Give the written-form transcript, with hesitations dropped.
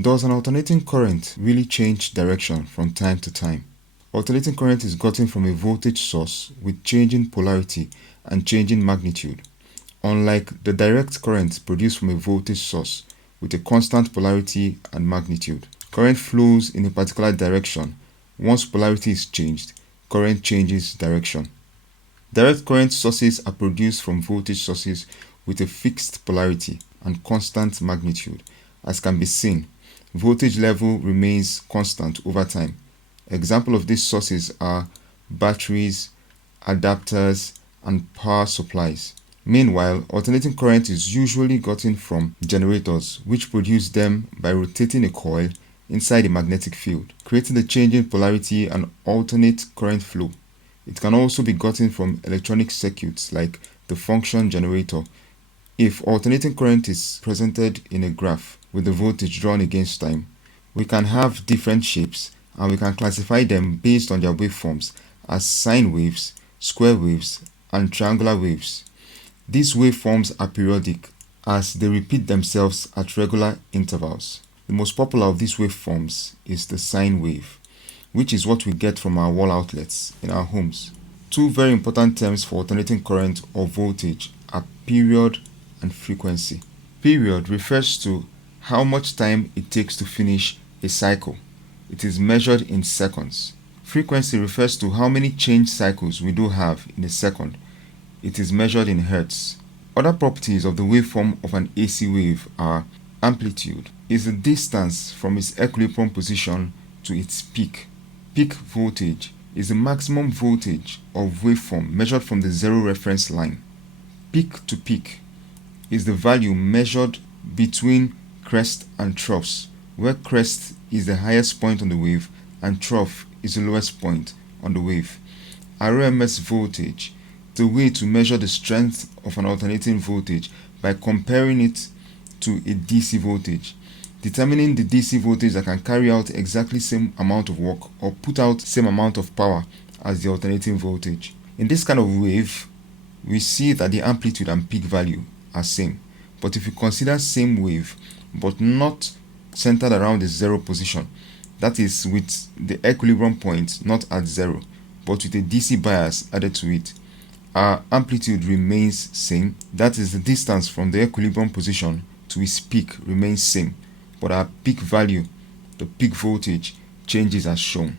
Does an alternating current really change direction from time to time? Alternating current is gotten from a voltage source with changing polarity and changing magnitude, unlike the direct current produced from a voltage source with a constant polarity and magnitude. Current flows in a particular direction. Once polarity is changed, current changes direction. Direct current sources are produced from voltage sources with a fixed polarity and constant magnitude. As can be seen, voltage level remains constant over time. Examples of these sources are batteries, adapters, and power supplies. Meanwhile, alternating current is usually gotten from generators, which produce them by rotating a coil inside a magnetic field, creating the change in polarity and alternate current flow. It can also be gotten from electronic circuits like the function generator. If alternating current is presented in a graph with the voltage drawn against time, we can have different shapes and we can classify them based on their waveforms as sine waves, square waves, and triangular waves. These waveforms are periodic as they repeat themselves at regular intervals. The most popular of these waveforms is the sine wave, which is what we get from our wall outlets in our homes. Two very important terms for alternating current or voltage are period and frequency. Period refers to how much time it takes to finish a cycle. It is measured in seconds. Frequency refers to how many change cycles we do have in a second. It is measured in hertz. Other properties of the waveform of an AC wave are amplitude is the distance from its equilibrium position to its peak. Peak voltage is the maximum voltage of waveform measured from the zero reference line. Peak to peak is the value measured between crest and troughs, where crest is the highest point on the wave and trough is the lowest point on the wave. RMS voltage is a way to measure the strength of an alternating voltage by comparing it to a DC voltage, determining the DC voltage that can carry out exactly same amount of work or put out same amount of power as the alternating voltage. In this kind of wave, we see that the amplitude and peak value are same. But if you consider same wave but not centered around the zero position, that is with the equilibrium point not at zero but with a DC bias added to it, our amplitude remains same. That is, the distance from the equilibrium position to its peak remains same, but our peak value, the peak voltage, changes as shown.